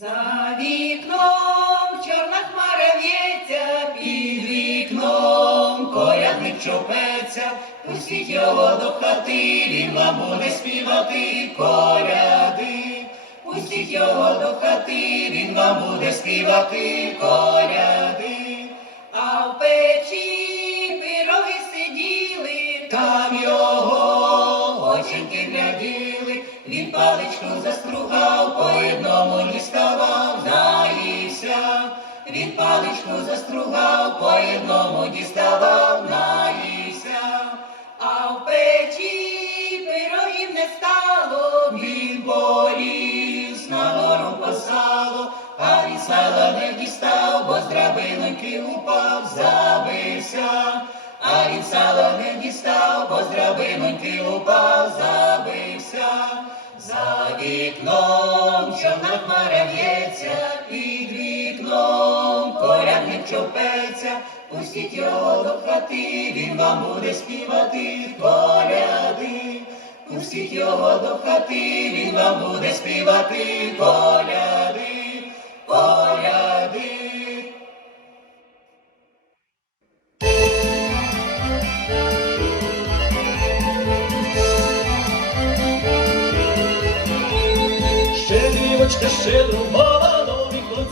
За вікном чорна хмара в'ється, під вікном колядник чопеться, пустіть його до хати, він вам буде співати коляди. Пустіть його до хати, він вам буде співати коляди. А в печі пироги сиділи, там його оченьки гляділи, він паличку застругав, по одному діставав, по одному діставав, наївся. А в печі пирогів не стало, він поліз на гору по сало, а він сала не дістав, бо з драбиноньки упав, забився. А він сала не дістав, бо з драбиноньки упав, забився. За вікном чорна хмара в'ється, під вікном чопеться, пустіть його до хати, він вам буде співати коляди. Пустіть його до хати, він вам буде співати коляди, коляди. Щедрівочка щедрувала, до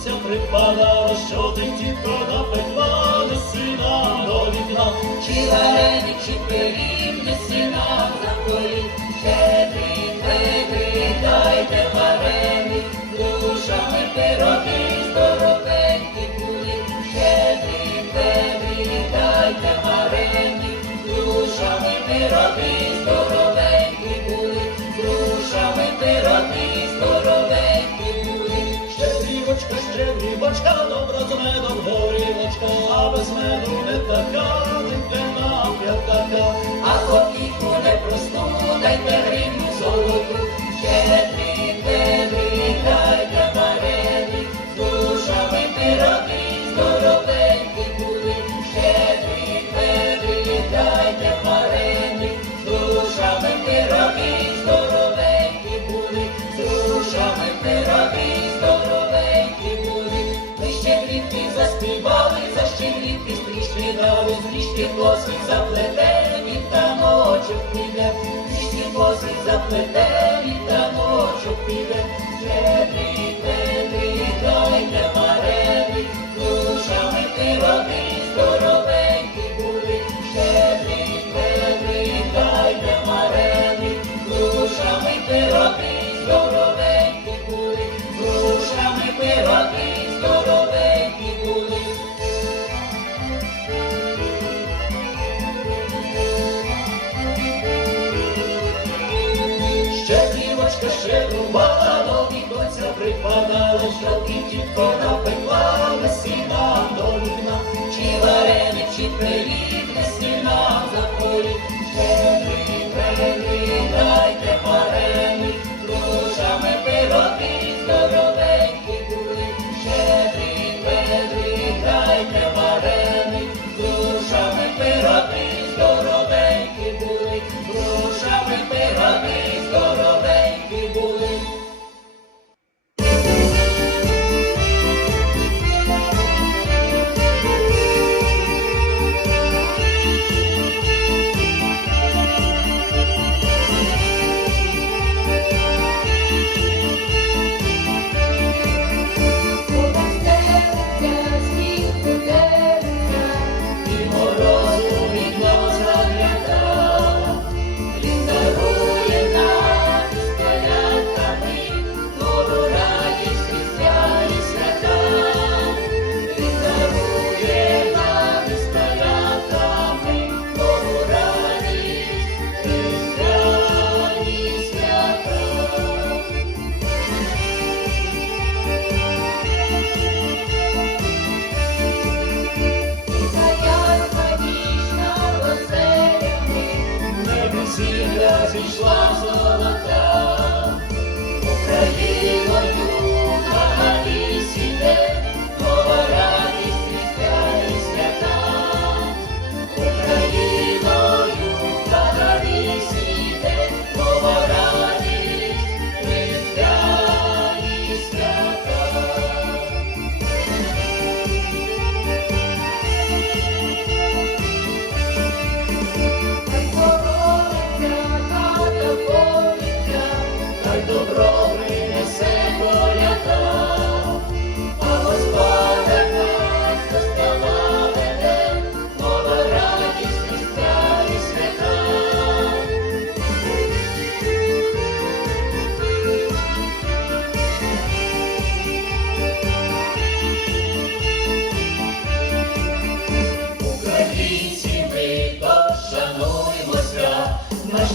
віконця припадала, що ти тітко напекла, не сина до вікна. Чи вареник, чи пиріг, неси нам за стрічки дали, стрічки посвіт заплетені, там ночок піде, стрічки посвіт заплетені, Deixei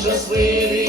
Just Willie.